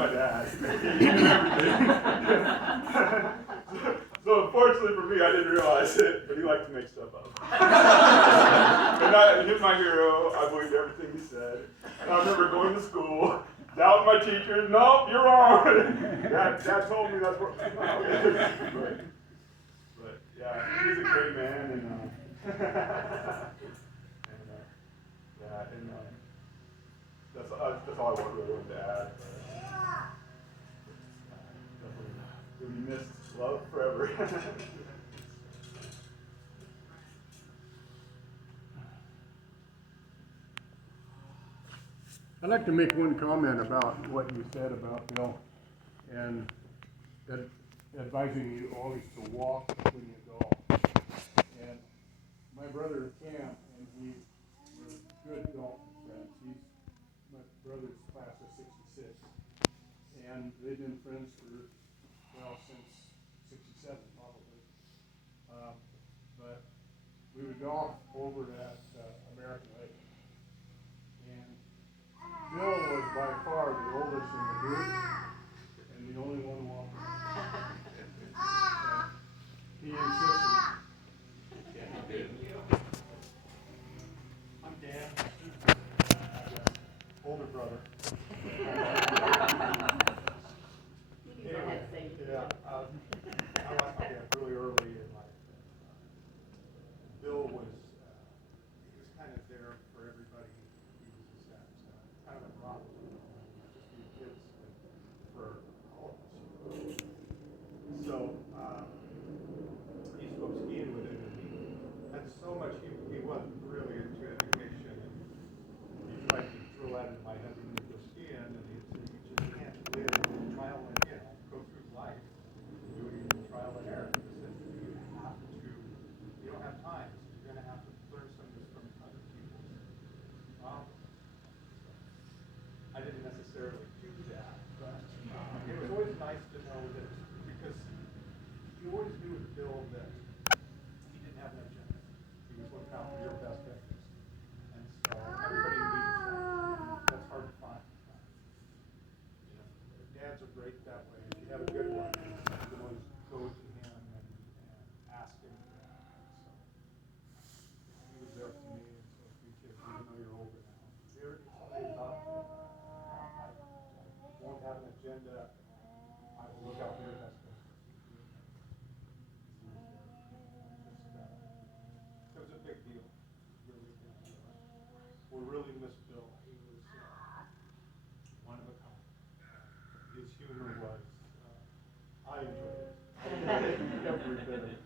my dad. He knew everything. So unfortunately for me, I didn't realize it, but he liked to make stuff up. And he was my hero. I believed everything he said. And I remember going to school, doubting my teachers. Nope, you're wrong. Dad told me that's what. But yeah, he's a great man, and that's all I wanted to add. Definitely will be missed. Love forever. I'd like to make one comment about what you said about Bill and advising you always to walk when you go. And my brother Cam and he were good golf friends. He's my brother's class of '66, and they've been friends for since '67 probably. But we would golf over at American Lake, and Bill was by far the oldest in the group and the only one walking. And he insisted. I'm Dan, older brother. Anyway, yeah, I lost my dad really early in life. Bill was he was kind of there for everybody. He was just that kind of a rock, not just for the kids, but for all of us. So he used to go skiing with him, and he had so much. He wasn't really into education, and he tried to throw that in my head when we go skiing, and he'd say, "You just can't live trial and go through life doing trial and error." He said, "You have to. You don't have time. So you're going to have to learn some of this from other people." I didn't necessarily do that, but it was always nice to know that, because you always knew with Bill that he didn't have an agenda. He was looking out for your best interest. And so everybody needs that. That's hard to find. Dads are great that way. If you have a good one, you can always go to him and ask him for that. So he was there for me, and so for you kids, even though you're older now. Here, somebody talk to me. I won't have an agenda. I will look out for your best interest. It was a big deal. Really a big deal. We really miss Bill. He was one of a kind. His humor was, I enjoyed it. Every bit of it.